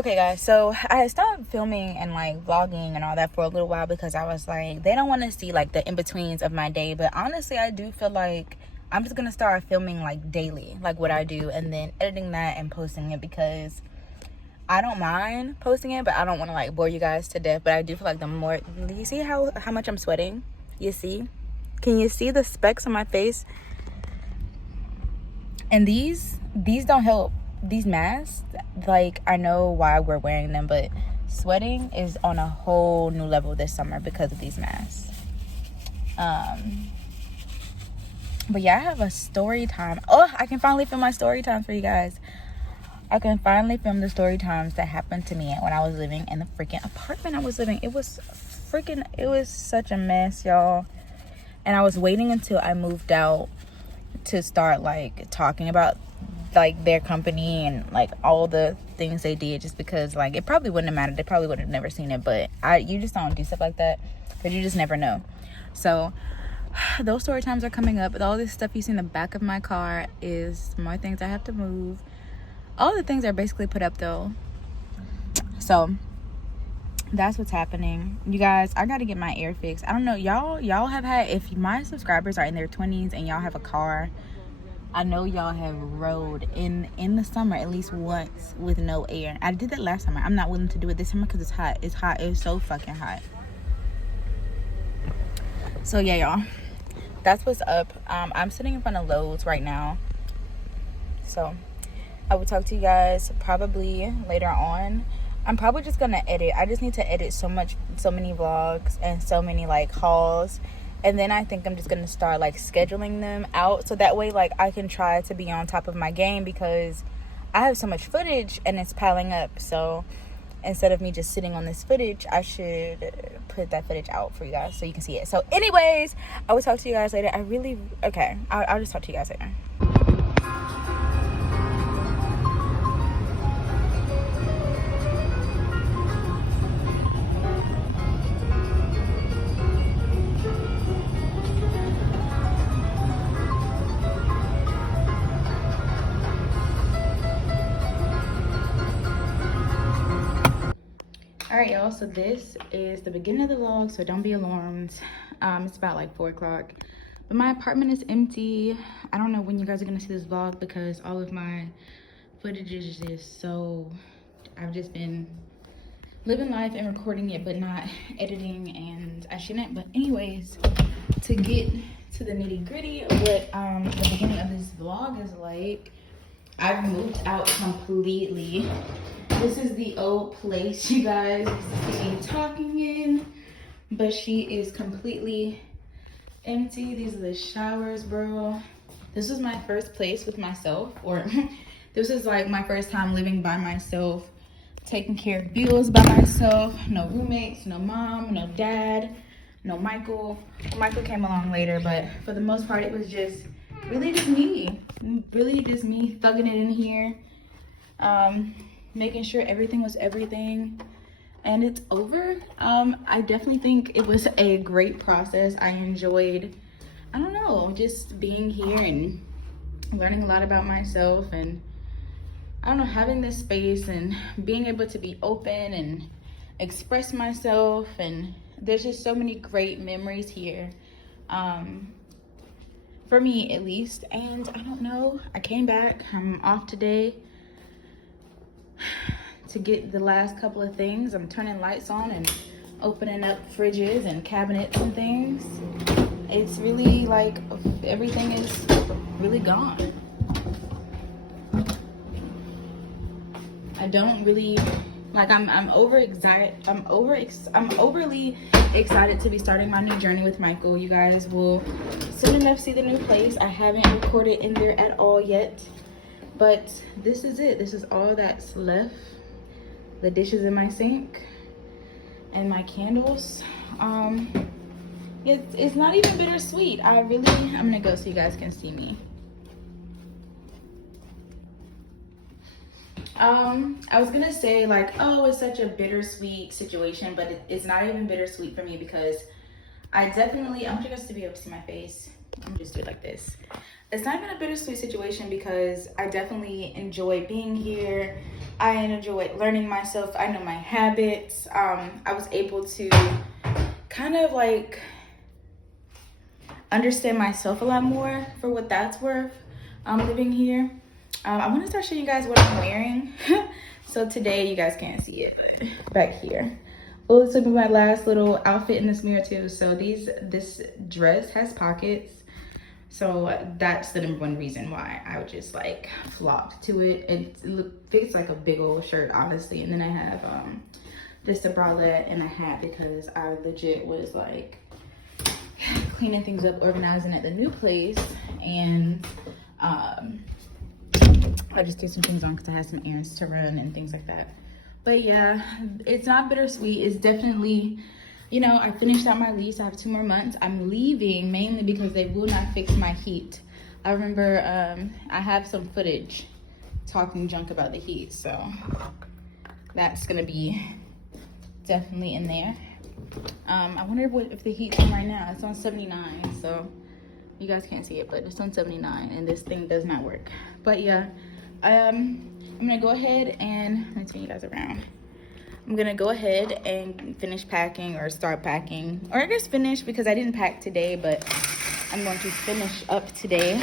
Okay guys, so I stopped filming and like vlogging and all that for a little while because I was like, they don't want to see like the in-betweens of my day. But honestly, I do feel like I'm just gonna start filming like daily, like what I do, and then editing that and posting it, because I don't mind posting it, but I don't want to like bore you guys to death. But I do feel like the more, you see how much I'm sweating? You see? Can you see the specks on my face? And these don't help. These masks, like, I know why we're wearing them, but sweating is on a whole new level this summer because of these masks. But yeah, I have a story time. Oh, I can finally film my story times for you guys. I can finally film the story times that happened to me when I was living in the freaking apartment I was living. It was such a mess, y'all. And I was waiting until I moved out to start like talking about like their company and like all the things they did, just because like it probably wouldn't have mattered. They probably would have never seen it, but you just don't do stuff like that, but you just never know. So those story times are coming up. But all this stuff you see in the back of my car is more things I have to move. All the things are basically put up though, so that's what's happening, you guys. I gotta get my air fixed. I don't know, y'all have had, if my subscribers are in their 20s and y'all have a car, I know y'all have rode in the summer at least once with no air. I did that last summer. I'm not willing to do it this summer because it's hot. It's so fucking hot. So yeah, y'all, that's what's up. I'm sitting in front of Lowe's right now, so I will talk to you guys probably later on. I'm probably just gonna edit. I just need to edit so many vlogs and so many like hauls, and then I think I'm just gonna start like scheduling them out, so that way like I can try to be on top of my game, because I have so much footage and it's piling up. So instead of me just sitting on this footage, I should put that footage out for you guys so you can see it. So anyways, I will talk to you guys later. I'll just talk to you guys later. All right, y'all, so this is the beginning of the vlog, so don't be alarmed. It's about like 4 o'clock, but my apartment is empty. I don't know when you guys are gonna see this vlog because all of my footage is just so, I've just been living life and recording it but not editing, and I shouldn't. But anyways, to get to the nitty-gritty of what the beginning of this vlog is like, I've moved out completely. This is the old place, you guys. This is me talking in, but she is completely empty. These are the showers, bro. This was my first place with myself, or this is like my first time living by myself, taking care of bills by myself. No roommates, no mom, no dad, no Michael. Michael came along later, but for the most part, it was just really just me thugging it in here, making sure everything was everything. And it's over. I definitely think it was a great process. I enjoyed, I don't know, just being here and learning a lot about myself, and I don't know, having this space and being able to be open and express myself. And there's just so many great memories here, for me at least. And I don't know, I came back, I'm off today to get the last couple of things. I'm turning lights on and opening up fridges and cabinets and things. It's really like everything is really gone. I don't really like, I'm overly excited to be starting my new journey with Michael. You guys will soon enough see the new place. I haven't recorded in there at all yet, but this is it. This is all that's left. The dishes in my sink and my candles. It's not even bittersweet. I'm gonna go so you guys can see me. I was gonna say like, oh, it's such a bittersweet situation, but it's not even bittersweet for me, because I definitely, I want you guys to be able to see my face. I'm gonna just do it like this. It's not even a bittersweet situation because I definitely enjoy being here I enjoyed learning myself. I know my habits. I was able to kind of like understand myself a lot more for what that's worth, living here. I want to start showing you guys what I'm wearing. So today, you guys can't see it, but back here. Oh, this will be my last little outfit in this mirror too. So this dress has pockets. So that's the #1 reason why I would just like flopped to it. It fits like a big old shirt, honestly. And then I have just a bralette and a hat because I legit was like cleaning things up, organizing at the new place, and I just threw some things on because I had some errands to run and things like that. But yeah, it's not bittersweet. It's definitely, you know, I finished out my lease. I have 2 more months. I'm leaving mainly because they will not fix my heat. I remember I have some footage talking junk about the heat, so that's gonna be definitely in there. I wonder if the heat's on right now. It's on 79, so you guys can't see it, but it's on 79 and this thing does not work. But yeah, I'm gonna go ahead and let me turn you guys around. I'm gonna go ahead and finish packing, or start packing, or I guess finish because I didn't pack today, but I'm going to finish up today.